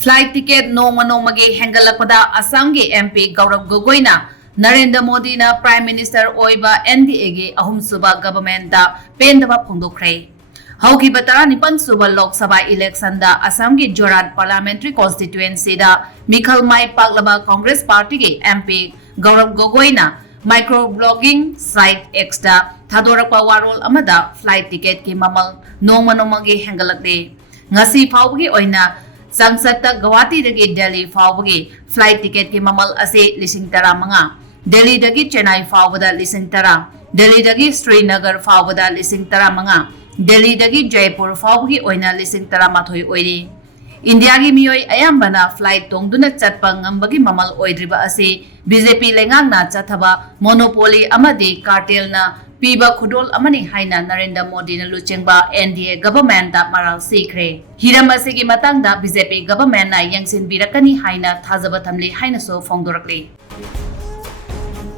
Flight ticket nongmagi hengalakpada Assamgi MP Gourav Gogoi na Narendra Modi na Prime Minister oiba NDA gi ahumsuba government da pendaba phongdokre. Haukiba 19 suba Lok Sabha election da Assamgi Jorat Parliamentary Constituency da Mikhal Mai Paklaba Congress Party gi MP Gourav Gogoi na microblogging site X da thadorakpa warol amada flight ticket ki mamal nongmagi hengalakde. Ngasi phawgi oina Sangsata Guwahati dagi Delhi fawbagi flight ticket ki mamal ase lising tara mga. Delhi dagi Chennai fawbada lising tara. Delhi dagi Srinagar fawbada lising tara mga. Delhi dagi Jaipur fawbagi oina lising tara mathoy oiri. India gi miyoy ayambana flight tongduna chatpa ngambagi mamal oidriba ase BJP lengang na chathaba monopoly amadi cartel na piba khudol amani haina Narendra Modi na luchengba NDA government da maral sikre. Hiram asigi matang da BJP government na yangsin birakani haina thajaba thamli haina so phongdorakli.